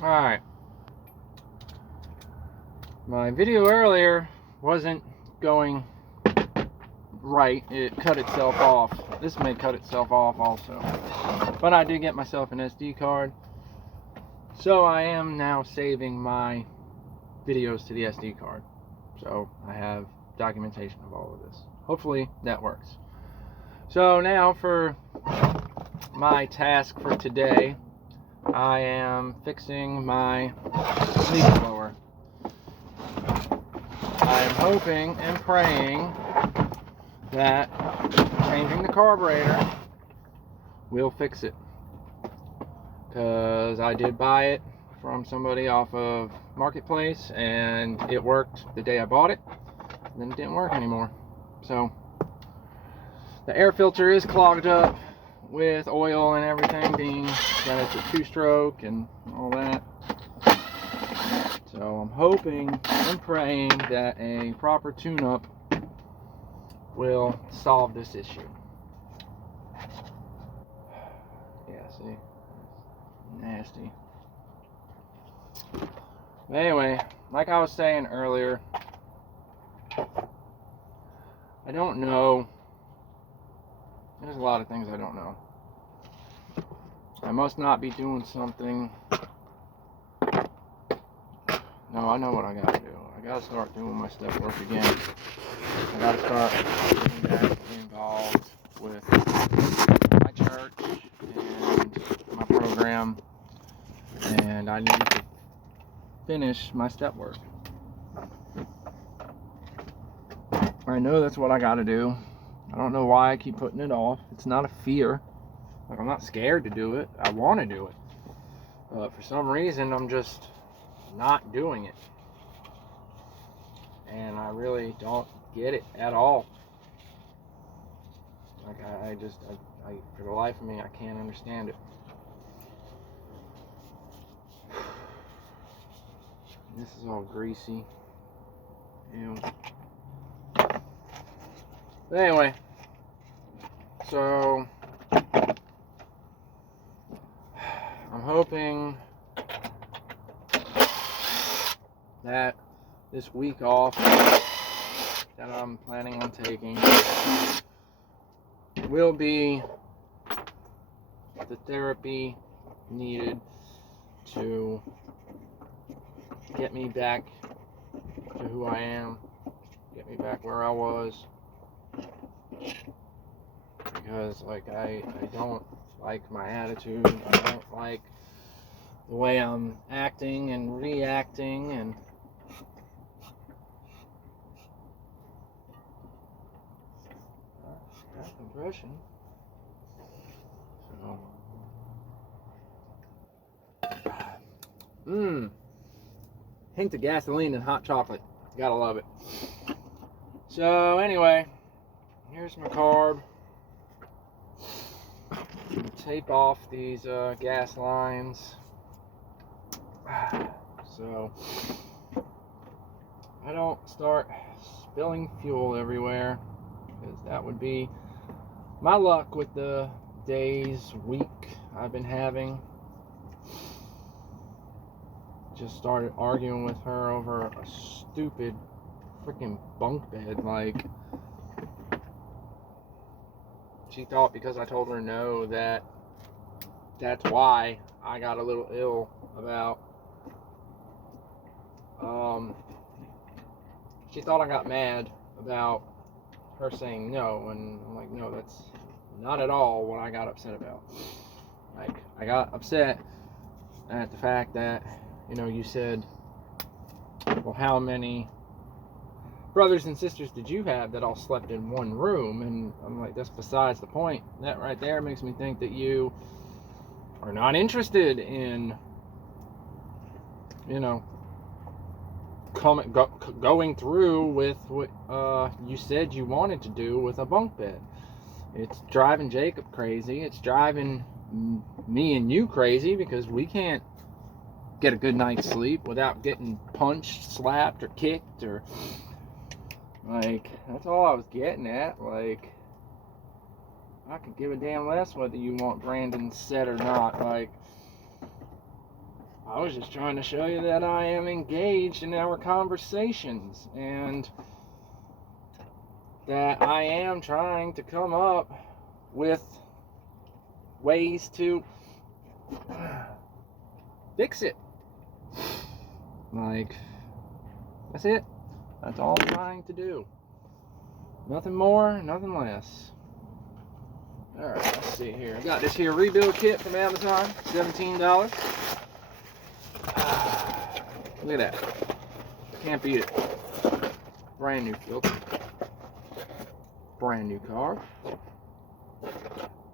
Alright. My video earlier wasn't going right. It cut itself off. This may cut itself off also. But I did get myself an SD card. So I am now saving my videos to the SD card. So I have documentation of all of this. Hopefully that works. So now for my task for today, I am fixing my leaf blower. I am hoping and praying that changing the carburetor will fix it, because I did buy it from somebody off of Marketplace and it worked the day I bought it, and then it didn't work anymore. So the air filter is clogged up with oil and everything, being that it's a 2-stroke and all that. So I'm hoping and praying that a proper tune-up will solve this issue. Yeah, see? Nasty. But anyway, like I was saying earlier, I don't know. There's a lot of things I don't know. I must not be doing something. No, I know what I gotta do. I gotta start doing my step work again. I gotta start getting back involved with my church and my program, and I need to finish my step work. I know that's what I gotta do. I don't know why I keep putting it off. It's not a fear. Like, I'm not scared to do it. I want to do it. But for some reason, I'm just not doing it. And I really don't get it at all. Like, I for the life of me, I can't understand it. This is all greasy. Ew. But anyway, so I'm hoping that this week off that I'm planning on taking will be the therapy needed to get me back to who I am, get me back where I was. Because, like, I don't like my attitude. I don't like the way I'm acting and reacting, and got compression. So, hint of gasoline and hot chocolate. Gotta love it. So anyway, here's my carb. Tape off these gas lines so I don't start spilling fuel everywhere, because that would be my luck with the days, week I've been having. Just started arguing with her over a stupid freaking bunk bed. Like, she thought because I told her no that's why I got a little ill about. She thought I got mad about her saying no, and I'm like, no, that's not at all what I got upset about. Like, I got upset at the fact that, you know, you said, well, how many brothers and sisters did you have that all slept in one room? And I'm like, that's besides the point. That right there makes me think that you are not interested in, you know, going through with what you said you wanted to do with a bunk bed. It's driving Jacob crazy. It's driving me and you crazy, because we can't get a good night's sleep without getting punched, slapped, or kicked, or like, that's all I was getting at. Like, I could give a damn less whether you want Brandon set or not. Like, I was just trying to show you that I am engaged in our conversations and that I am trying to come up with ways to fix it. Like, that's it. That's all I'm trying to do. Nothing more, nothing less. Alright, let's see here. I got this here rebuild kit from Amazon, $17. Look at that. Can't beat it. Brand new filter. Brand new carb.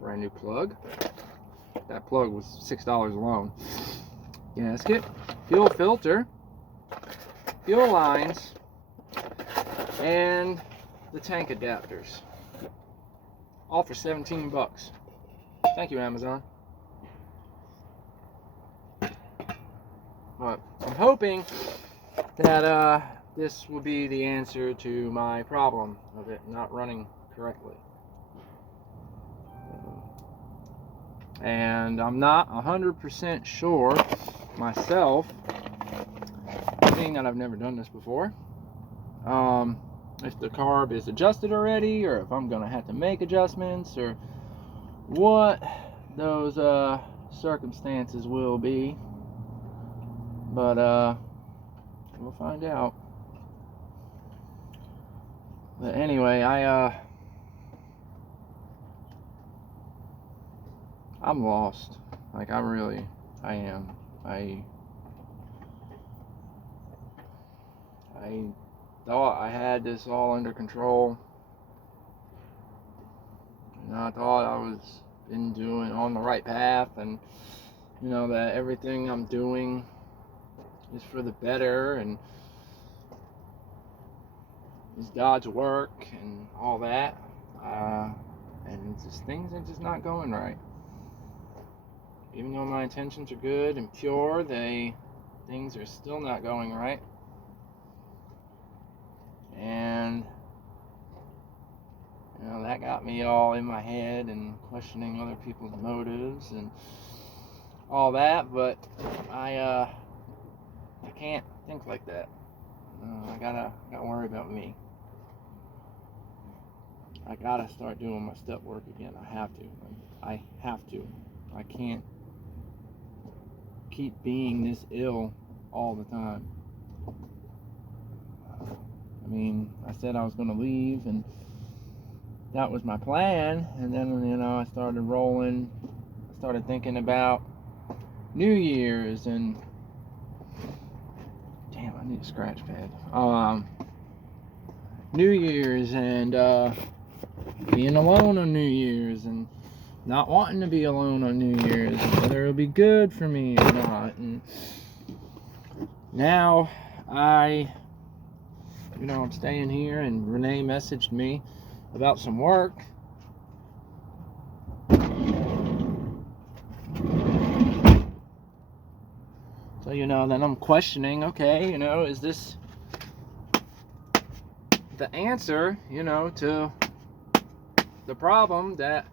Brand new plug. That plug was $6 alone. Gasket. Fuel filter. Fuel lines. And the tank adapters. All for 17 bucks. Thank you, Amazon. But I'm hoping that this will be the answer to my problem of it not running correctly. And I'm not 100% sure myself, being that I've never done this before, if the carb is adjusted already, or if I'm gonna have to make adjustments, or what those circumstances will be. But we'll find out. But anyway, I'm lost. Like, I am. I thought I had this all under control. And I thought I was doing on the right path, and you know that everything I'm doing is for the better and is God's work and all that. And just things are just not going right. Even though my intentions are good and pure, things are still not going right. And you know, that got me all in my head and questioning other people's motives and all that. But I can't think like that. I gotta worry about me. I gotta start doing my step work again. I have to. I can't keep being this ill all the time. I mean, I said I was gonna leave, and that was my plan. And then, you know, I started rolling. I started thinking about New Year's and damn, I need a scratch pad. New Year's and being alone on New Year's and not wanting to be alone on New Year's, and whether it'll be good for me or not. And now I'm staying here, and Renee messaged me about some work. So, you know, then I'm questioning, okay, you know, is this the answer, you know, to the problem that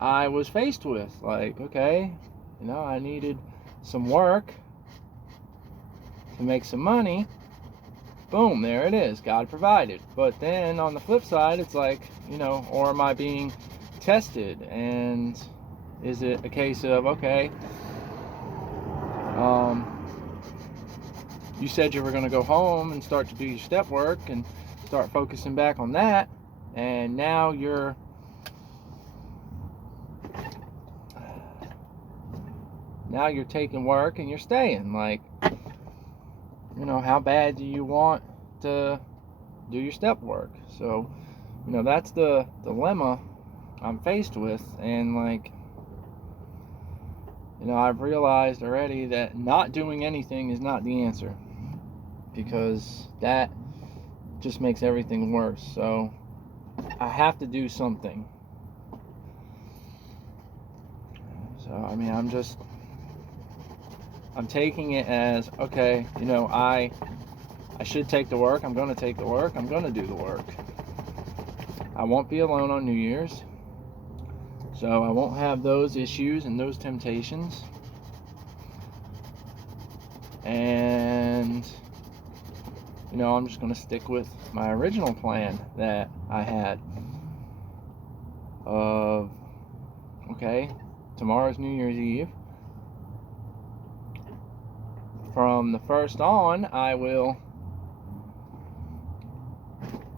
I was faced with? Like, okay, you know, I needed some work to make some money. Boom, there it is. God provided. But then on the flip side, it's like, you know, or am I being tested? And is it a case of, okay, you said you were going to go home and start to do your step work and start focusing back on that, and now you're taking work and you're staying. Like, you know, how bad do you want to do your step work? So, you know, that's the dilemma I'm faced with. And like, you know, I've realized already that not doing anything is not the answer, because that just makes everything worse. So I have to do something. So I mean, I'm taking it as, okay, you know, I should take the work. I'm going to take the work. I'm going to do the work. I won't be alone on New Year's, so I won't have those issues and those temptations. And I'm just gonna stick with my original plan that I had of, okay, tomorrow's New Year's Eve. From the 1st on, I will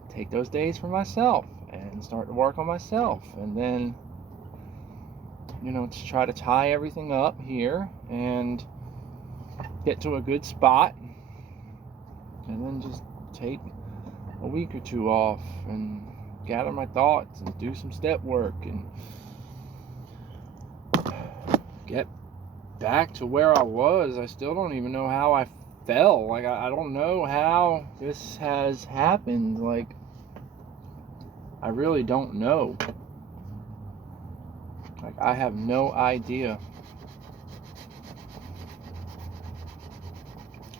take those days for myself and start to work on myself, and then to try to tie everything up here and get to a good spot, and then just take a week or two off and gather my thoughts and do some step work and get back to where I was. I still don't even know how I fell. Like, I don't know how this has happened. Like, I really don't know. Like, I have no idea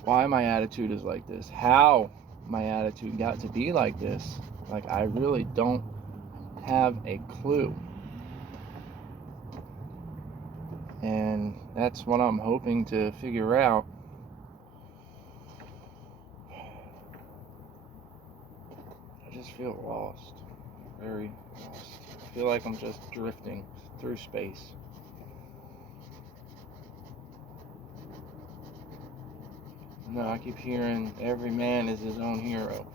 why my attitude is like this, how my attitude got to be like this. Like, I really don't have a clue. And that's what I'm hoping to figure out. I just feel lost. Very lost. I feel like I'm just drifting through space. No, I keep hearing every man is his own hero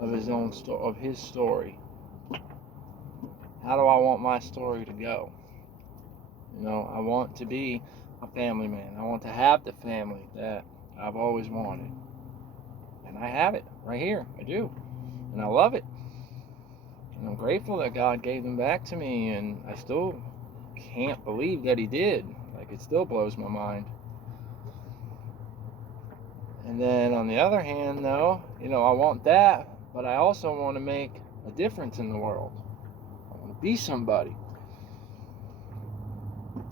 of his story. How do I want my story to go? I want to be a family man. I want to have the family that I've always wanted. And I have it right here. I do. And I love it. And I'm grateful that God gave them back to me, and I still can't believe that He did. Like, it still blows my mind. And then on the other hand, though, I want that, but I also want to make a difference in the world. I want to be somebody.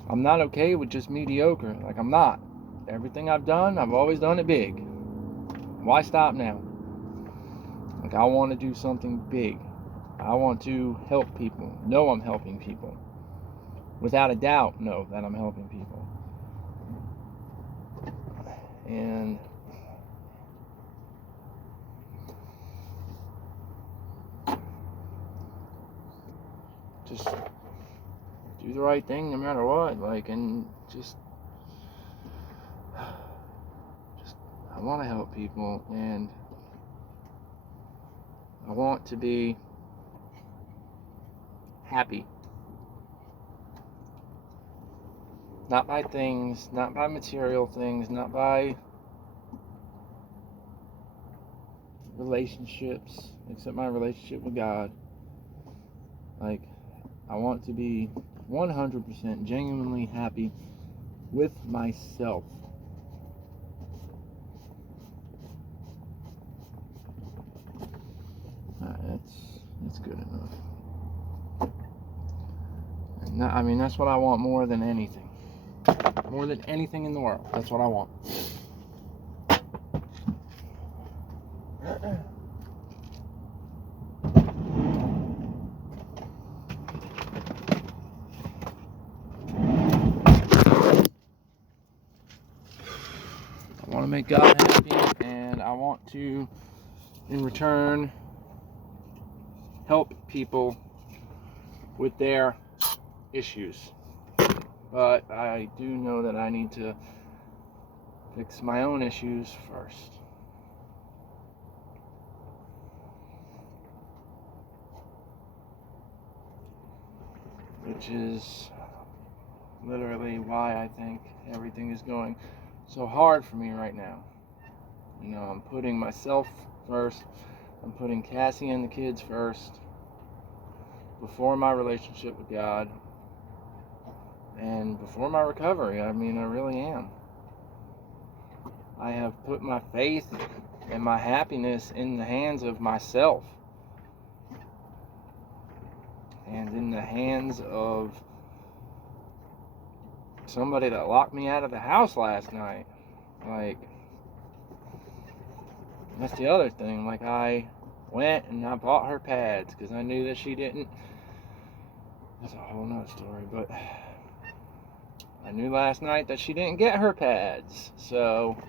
I'm not okay with just mediocre. Like, I'm not. Everything I've done, I've always done it big. Why stop now? Like, I want to do something big. I want to help people. Know I'm helping people. Without a doubt, know that I'm helping people. And just do the right thing no matter what. Like, and just I want to help people, and I want to be happy. Not by things, not by material things, not by relationships, except my relationship with God. Like, I want to be 100% genuinely happy with myself. That's good enough. And that's what I want more than anything. More than anything in the world. That's what I want. I want to make God happy, and I want to, in return, help people with their issues. But I do know that I need to fix my own issues first. Which is literally why I think everything is going so hard for me right now. I'm putting myself first. I'm putting Cassie and the kids first before my relationship with God and before my recovery. I really am. I have put my faith and my happiness in the hands of myself and in the hands of somebody that locked me out of the house last night. Like, that's the other thing. Like, I went and I bought her pads because I knew that she didn't. That's a whole nother story, but I knew last night that she didn't get her pads. So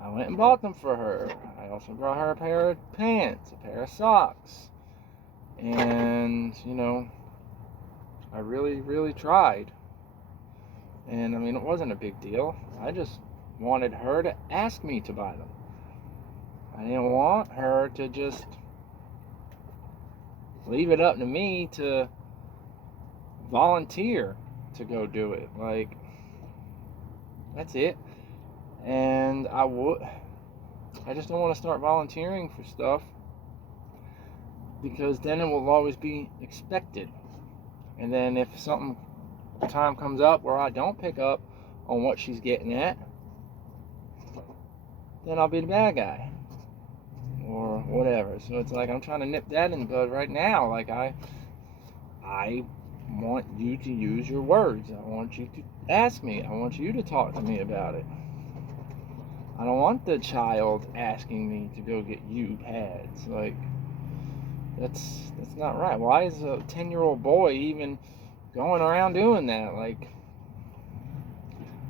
I went and bought them for her. I also brought her a pair of pants, a pair of socks. And, you know, I really, really tried. And, I mean, it wasn't a big deal. I just wanted her to ask me to buy them. I didn't want her to just leave it up to me to volunteer to go do it. Like, that's it. And I just don't want to start volunteering for stuff, because then it will always be expected. And then if time comes up where I don't pick up on what she's getting at, then I'll be the bad guy or whatever. So it's like I'm trying to nip that in the bud right now. Like I want you to use your words. I want you to ask me. I want you to talk to me about it. I don't want the child asking me to go get you pads. Like, that's not right. Why is a 10-year-old boy even going around doing that? Like,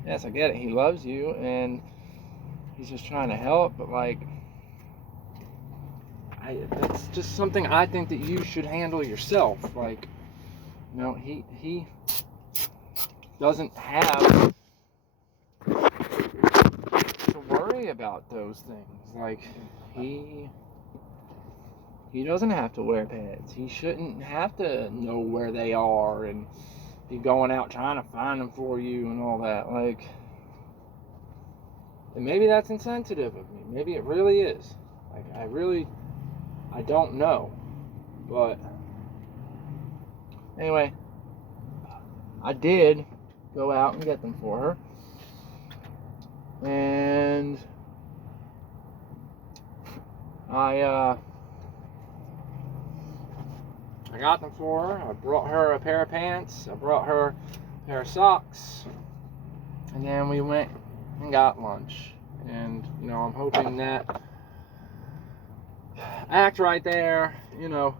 yes, I get it. He loves you and he's just trying to help, but like, that's just something I think that you should handle yourself. Like, you know, he doesn't have to worry about those things. Like, he doesn't have to wear pads. He shouldn't have to know where they are and be going out trying to find them for you and all that. Like, and maybe that's insensitive of me. Maybe it really is. Like, I don't know. But anyway, I did go out and get them for her. And I got them for her. I brought her a pair of pants. I brought her a pair of socks. And then we went and got lunch. And, you know, I'm hoping that act right there, you know,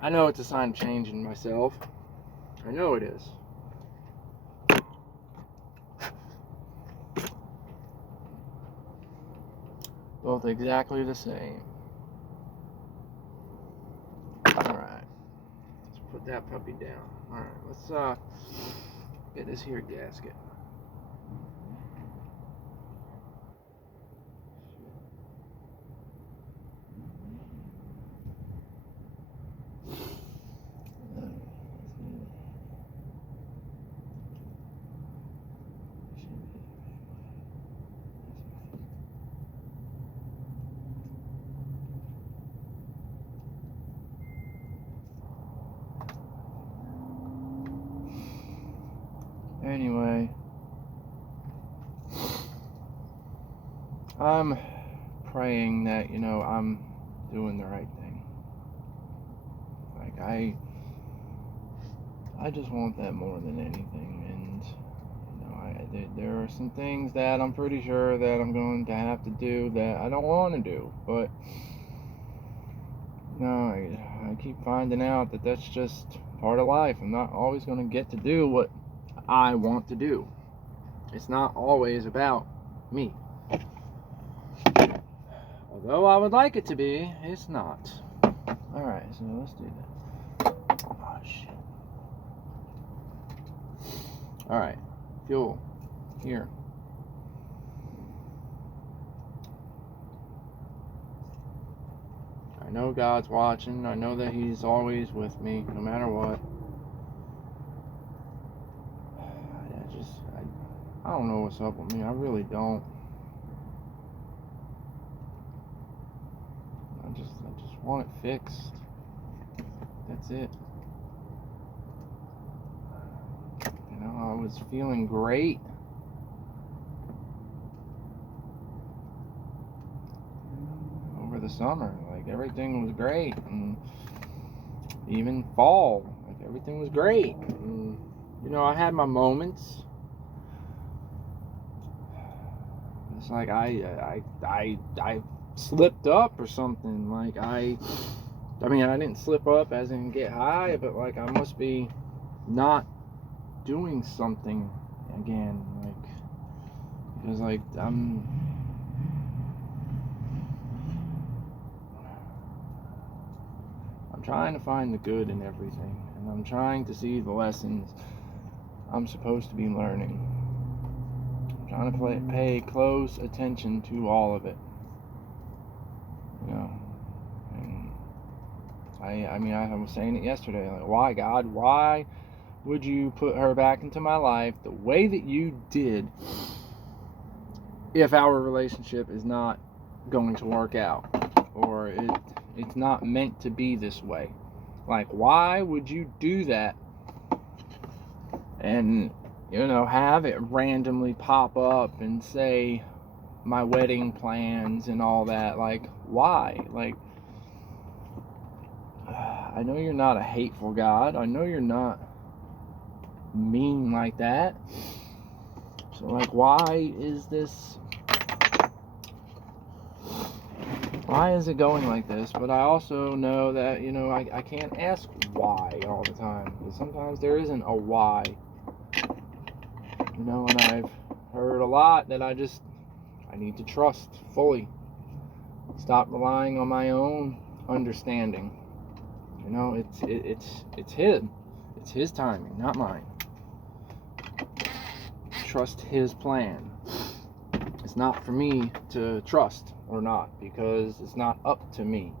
I know it's a sign of change in myself. I know it is. Both exactly the same. Alright. Let's put that puppy down. Alright, let's get this here gasket. Anyway, I'm praying that, you know, I'm doing the right thing. Like, I just want that more than anything. And, you know, there are some things that I'm pretty sure that I'm going to have to do that I don't want to do. But, you know, I keep finding out that that's just part of life. I'm not always going to get to do what I want to do. It's not always about me. Although I would like it to be, it's not. Alright, so let's do that. Oh, shit. Alright, fuel. Here. I know God's watching. I know that He's always with me, no matter what. I don't know what's up with me. I really don't. I just want it fixed. That's it. You know, I was feeling great. Over the summer. Like, everything was great. And even fall. Like, everything was great. And, you know, I had my moments. It's like I slipped up or something. Like, I mean, I didn't slip up as in get high, but like, I must be not doing something again. Like, Because, like, I'm trying to find the good in everything, and I'm trying to see the lessons I'm supposed to be learning. I'm trying to pay close attention to all of it, you know. And I mean, I was saying it yesterday, like, why, God, why would you put her back into my life the way that you did if our relationship is not going to work out, or it's not meant to be this way? Like, why would you do that and, you know, have it randomly pop up and say my wedding plans and all that? Like, why? Like, I know you're not a hateful God. I know you're not mean like that. So, like, why is it going like this? But I also know that, you know, I can't ask why all the time, because sometimes there isn't a why, you know. And I've heard a lot that I need to trust fully, stop relying on my own understanding. You know, it's his timing, not mine. Trust his plan. It's not for me to trust or not, because it's not up to me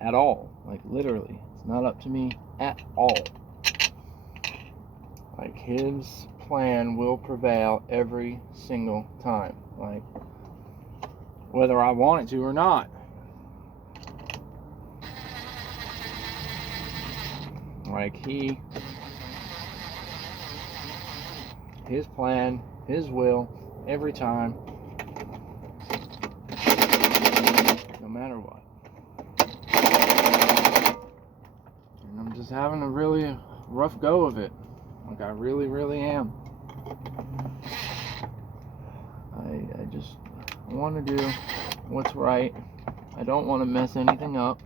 at all. Like, literally, it's not up to me at all. Like, his plan will prevail every single time, like, whether I want it to or not. Like, his plan, his will, every time, no matter what. And I'm just having a really rough go of it. Like, I really, really am. I just want to do what's right. I don't want to mess anything up.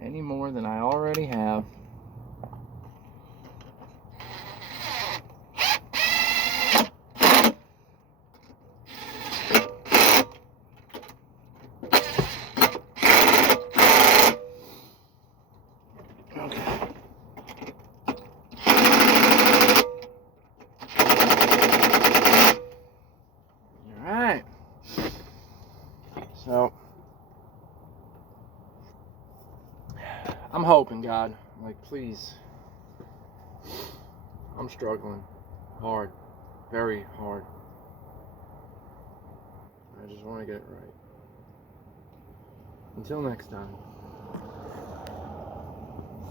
Any more than I already have. So, I'm hoping, God, like, please. I'm struggling hard, very hard. I just want to get it right. Until next time.